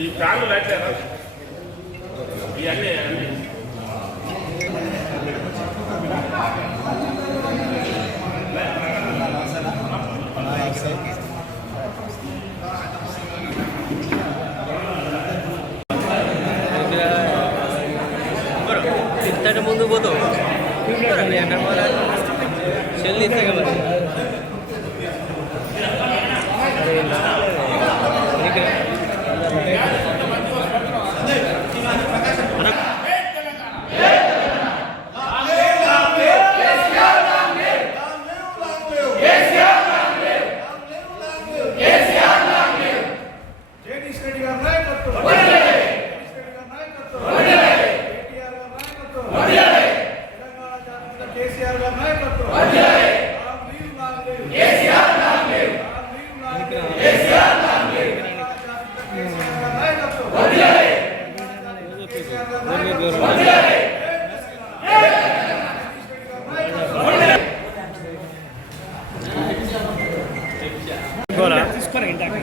ఈ ఫ్యాన్లు లైట్లేదా ఇవన్నీ ఇంతటి ముందు పోతావు చెల్లి ఇస్తే కదా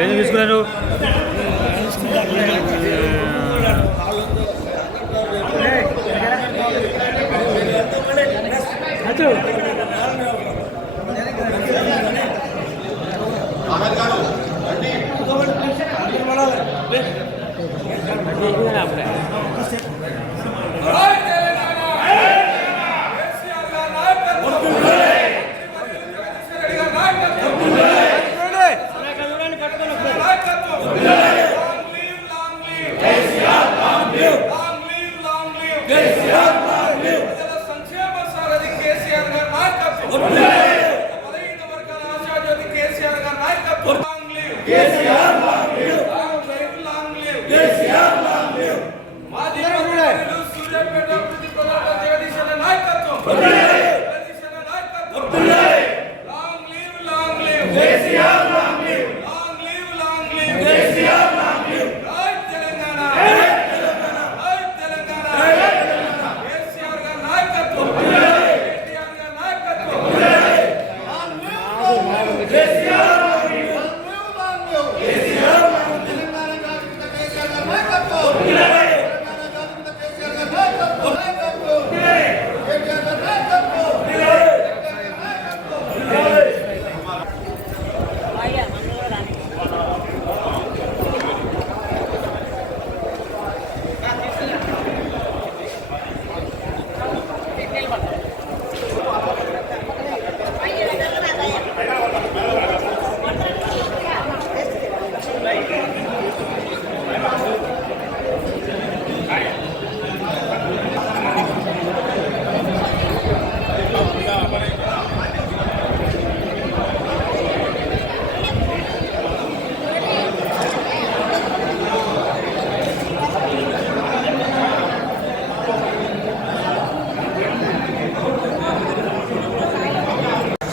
ఏది తీసుకున్నారు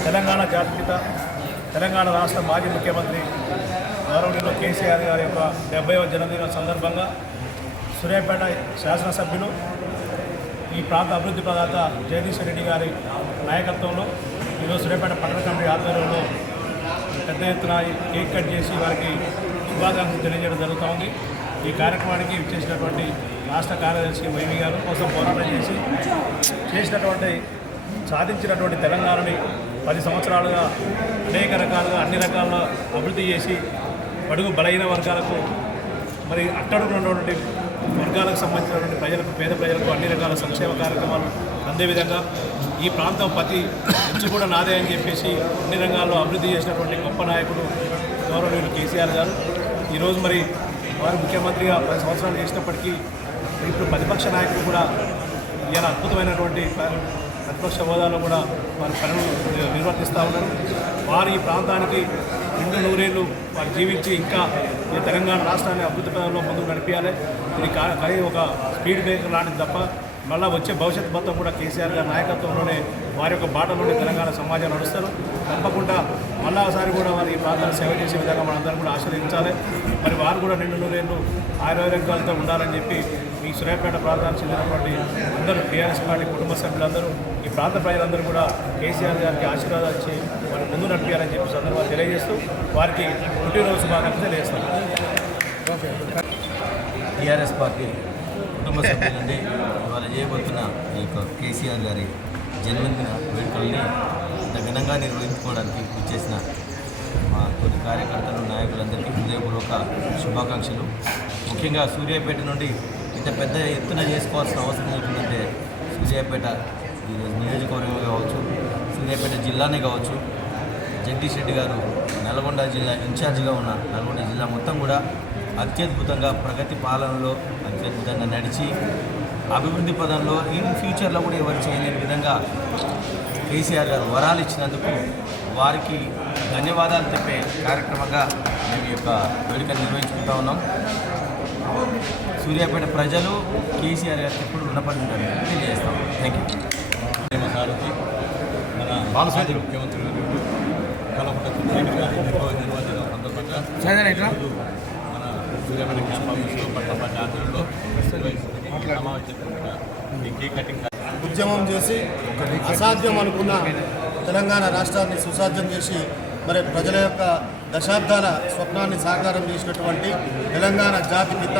తెలంగాణ జాతిపిత తెలంగాణ రాష్ట్ర మాజీ ముఖ్యమంత్రి గౌరవనీయులు కేసీఆర్ గారి యొక్క 70వ జన్మదిన సందర్భంగా సూర్యాపేట శాసనసభ్యులు ఈ ప్రాంత అభివృద్ధి ప్రదాత జగదీష్ రెడ్డి గారి నాయకత్వంలో ఈరోజు సూర్యాపేట పట్టణ కమిటీ ఆధ్వర్యంలో పెద్ద ఎత్తున కేక్ కట్ చేసి వారికి శుభాకాంక్షలు తెలియజేయడం జరుగుతూ ఉంది. ఈ కార్యక్రమానికి ఇచ్చేసినటువంటి రాష్ట్ర కార్యదర్శి వైవి గారు కోసం పోరాటం చేసినటువంటి సాధించినటువంటి తెలంగాణని 10 సంవత్సరాలుగా అనేక రకాలుగా అన్ని రకాల అభివృద్ధి చేసి బడుగు బలహీన వర్గాలకు మరి అట్టడుగున్నటువంటి వర్గాలకు సంబంధించినటువంటి ప్రజలకు పేద ప్రజలకు అన్ని రకాల సంక్షేమ కార్యక్రమాలు అందే విధంగా ఈ ప్రాంతం ప్రతి ఇంచు కూడా నాదే అని చెప్పేసి అన్ని రంగాల్లో అభివృద్ధి చేసినటువంటి గొప్ప నాయకుడు గౌరవనీయులు కేసీఆర్ గారు ఈరోజు మరి వారు ముఖ్యమంత్రిగా 10 సంవత్సరాలు చేసినప్పటికీ ఇప్పుడు ప్రతిపక్ష నాయకులు కూడా ఇలా అద్భుతమైనటువంటి ప్రతిపక్ష హోదాలో కూడా వారి పనులు నిర్వర్తిస్తూ ఉన్నారు. వారు ఈ ప్రాంతానికి 2 నూరేళ్ళు వారు జీవించి ఇంకా ఈ తెలంగాణ రాష్ట్రాన్ని అభివృద్ధి పదంలో ముందుకు నడిపించాలి. ఇది కానీ ఒక స్పీడ్ బ్రేకర్ లాంటిది తప్ప మళ్ళీ వచ్చే భవిష్యత్తు మొత్తం కూడా కేసీఆర్ గారి నాయకత్వంలోనే వారి యొక్క బాటలోనే తెలంగాణ సమాజం నడుస్తారు. తప్పకుండా మళ్ళా ఒకసారి కూడా వారి ఈ ప్రాంతాన్ని సేవ చేసే విధంగా మనందరం కూడా ఆశీర్వదించాలి. మరి వారు కూడా 2 నూరేళ్ళు ఆయుర్వేదంతో ఉండాలని చెప్పి ఈ సూర్యాపేట ప్రాంతానికి చెందినటువంటి అందరూ టీఆర్ఎస్ పార్టీ కుటుంబ సభ్యులందరూ ఈ ప్రాంత ప్రజలందరూ కూడా కేసీఆర్ గారికి ఆశీర్వాదాలు ఇచ్చి వారి ముందు నడిపించాలని చెప్పి సందర్భంగా తెలియజేస్తూ వారికి పుట్టినరోజు శుభాకాంక్షలు తెలియజేస్తాను. టీఆర్ఎస్ పార్టీ కుటుంబ సభ్యుల నుండి ఇవాళ చేయబోతున్న ఈ యొక్క కేసీఆర్ గారి జన్మదిన వేడుకల్ని ఇంత ఘనంగా నిర్వహించుకోవడానికి ఇచ్చేసిన మా కొన్ని కార్యకర్తలు నాయకులందరికీ హృదయపూర్వక శుభాకాంక్షలు. ముఖ్యంగా సూర్యాపేట నుండి ఇంత పెద్ద ఎత్తున చేసుకోవాల్సిన అవసరం ఉంటుందంటే సూర్యాపేట నియోజకవర్గం కావచ్చు, సూర్యాపేట జిల్లానే కావచ్చు, జగదీష్ రెడ్డి గారు నల్గొండ జిల్లా ఇన్ఛార్జిగా ఉన్న నల్గొండ జిల్లా మొత్తం కూడా అత్యద్భుతంగా ప్రగతి పాలనలో అత్యద్భుతంగా నడిచి అభివృద్ధి పదంలో ఇన్ ఫ్యూచర్లో కూడా ఎవరు చేయలేని విధంగా కేసీఆర్ గారు వరాలు ఇచ్చినందుకు వారికి ధన్యవాదాలు చెప్పే కార్యక్రమంగా మేము ఈ యొక్క వేడుకను నిర్వహించుకుంటా ఉన్నాం. సూర్యాపేట ప్రజలు కేసీఆర్ గారికి ఎప్పుడు రుణపడి ఉంటారని తెలియజేస్తాం. Thank you. మన బాలసాది ముఖ్యమంత్రి కలపట నిర్వహించిన సందర్భంగా మన సూర్యాపేట క్యాంప్ ఆఫీస్లో పట్టణ ఆధ్వర్యంలో సమావేశం కేక్ కటింగ్ ఉద్యమం చేసి అసాధ్యం అనుకున్న తెలంగాణ రాష్ట్రాన్ని సుసాధ్యం చేసి మరి ప్రజల యొక్క దశాబ్దాల స్వప్నాన్ని సాకారం చేసినటువంటి తెలంగాణ జాతిపిత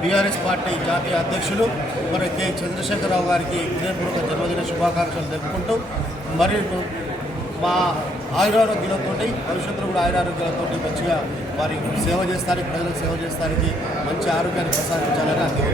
బీఆర్ఎస్ పార్టీ జాతీయ అధ్యక్షులు మరి కె చంద్రశేఖరరావు గారికి హృదయపూర్వక జన్మదిన శుభాకాంక్షలు తెలుపుకుంటూ మరి మా ఆయురారోగ్యాలతో భవిష్యత్తులో కూడా ఆయురారోగ్యాలతో మంచిగా వారి సేవ చేస్తానికి ప్రజలకు సేవ చేస్తానికి మంచి ఆరోగ్యాన్ని ప్రసాదించాలని అర్థం.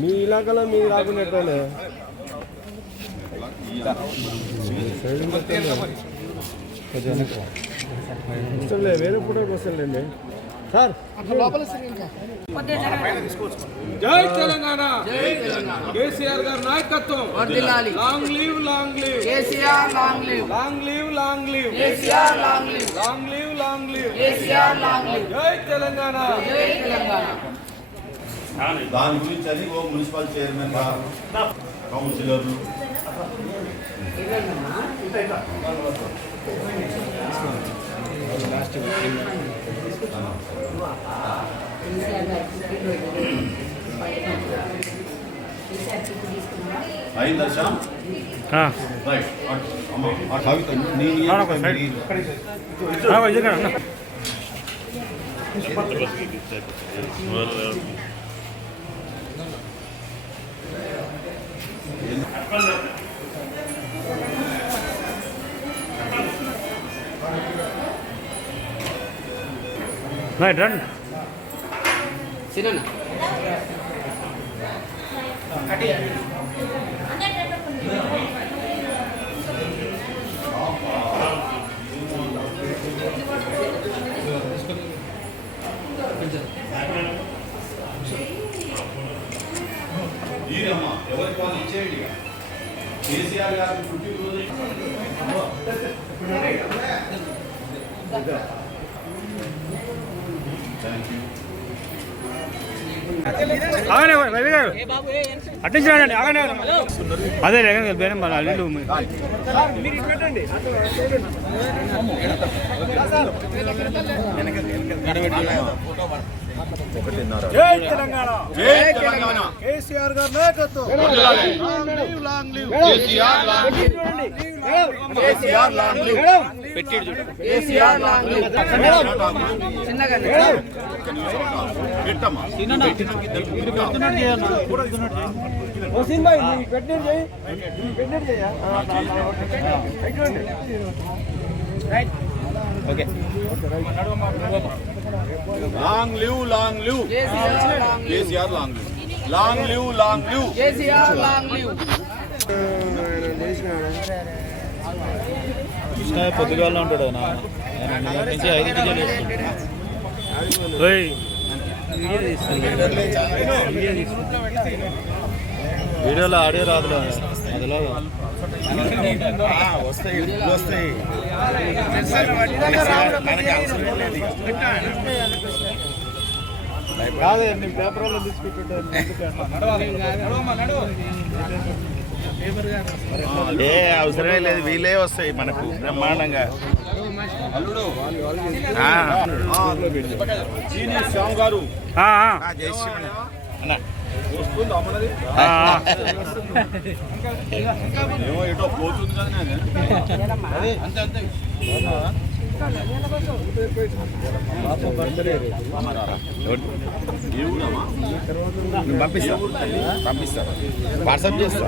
మీ ఇలాకాలో మీరు రాకునేటోలే వేరే ఫోటో వస్తుందండి సార్. జై తెలంగాణ, కేసీఆర్ గారి నాయకత్వం. Long live, long live KCR, long live, long live, long live KCR, long live, long live, long live KCR, long leave. జై తెలంగాణ, జై తెలంగాణ. దాని గురించి అది ఓ మున్సిపల్ చైర్మన్ కౌన్సిలర్లు అయిందా శ్యామ్? రైట్ రైట్ రండి. ఎవరికి వాళ్ళు ఇచ్చేయండి. కేసీఆర్ గారు ఆగనే రవి గారు అట్టించండి. ఆగనే అదే లేకపోతే మన అల్లు జై తెలంగాణ, జై తెలంగాణ. కేసీఆర్ గారి నాయకత్వం. Long live KCR, long live KCR, long live పెట్టిడు చూడు. కేసీఆర్, లాంగ్ లీవ్ చిన్నగా పెట్టమ్మా. Long live, long live KCR, long live, long live, long live KCR, long live. పొద్దుగాల్లో ఉంటాడు నుంచి 5 కేజీలు వీడియోలో ఆడియో రాదులో అదిలో వస్తాయి వస్తాయి. కాదు నేను పేపర్లో తీసుకుంటుంటాను. ఏ అవసరమే లేదు, వీళ్ళే వస్తాయి మనకు బ్రహ్మాండంగా. చీనీ శ్యామ్ గారు జై శ్రీమణి అన్న. వస్తుందా మనది? ఏమో ఎటో పోతుంది కదా. అంతే అంతే. పంపిస్తా, వాట్సాప్ చేస్తా.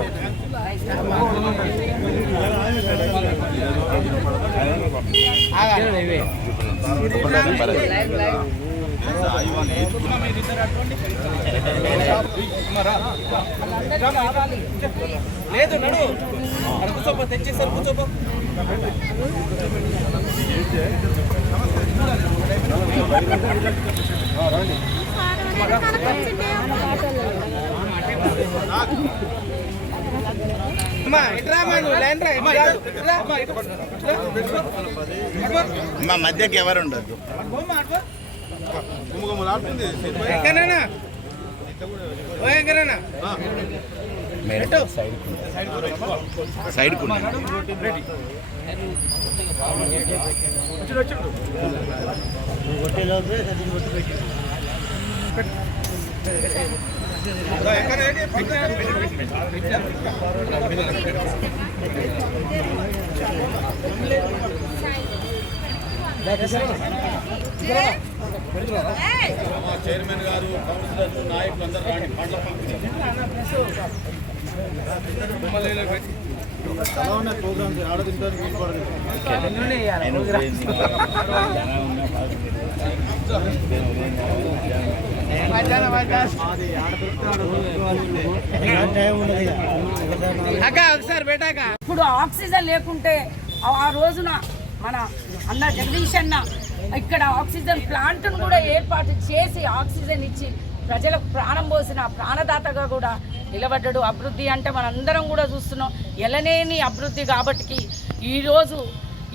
లేదు నడు కూర్చోపో, తెచ్చేసారు కూర్చోపో. మా మధ్యకి ఎవరు ఉండద్దు. సైడ్ చైర్మన్ గారు, కౌన్సిలర్లు, నాయకులు అందరూ రాని పండ్ల పంపిణీ. ఇప్పుడు ఆక్సిజన్ లేకుంటే ఆ రోజున మన అన్న జగదీష్ అన్న ఇక్కడ ఆక్సిజన్ ప్లాంట్ను కూడా ఏర్పాటు చేసి ఆక్సిజన్ ఇచ్చి ప్రజలకు ప్రాణం పోసిన ప్రాణదాతగా కూడా నిలబడ్డాడు. అభివృద్ధి అంటే మనందరం కూడా చూస్తున్నాం, ఎలనేని అభివృద్ధి కాబట్టి ఈరోజు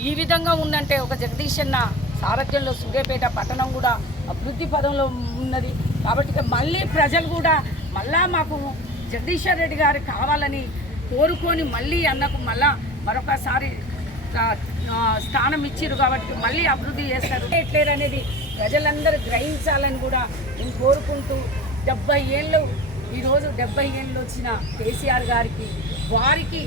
ఈ విధంగా ఉందంటే ఒక జగదీష్ అన్న సారథ్యంలో సూర్యాపేట పట్టణం కూడా అభివృద్ధి పదంలో ఉన్నది. కాబట్టి మళ్ళీ ప్రజలు కూడా మళ్ళా మాకు జగదీశ్వర్ రెడ్డి గారు కావాలని కోరుకొని మళ్ళీ అన్నకు మళ్ళా మరొకసారి స్థానం ఇచ్చిరు కాబట్టి మళ్ళీ అభివృద్ధి చేస్తారు. ఎట్లేరు అనేది ప్రజలందరూ గ్రహించాలని కూడా నేను కోరుకుంటూ 70 ఏళ్ళు ఈరోజు 70 ఏళ్ళు వచ్చిన కేసీఆర్ గారికి వారికి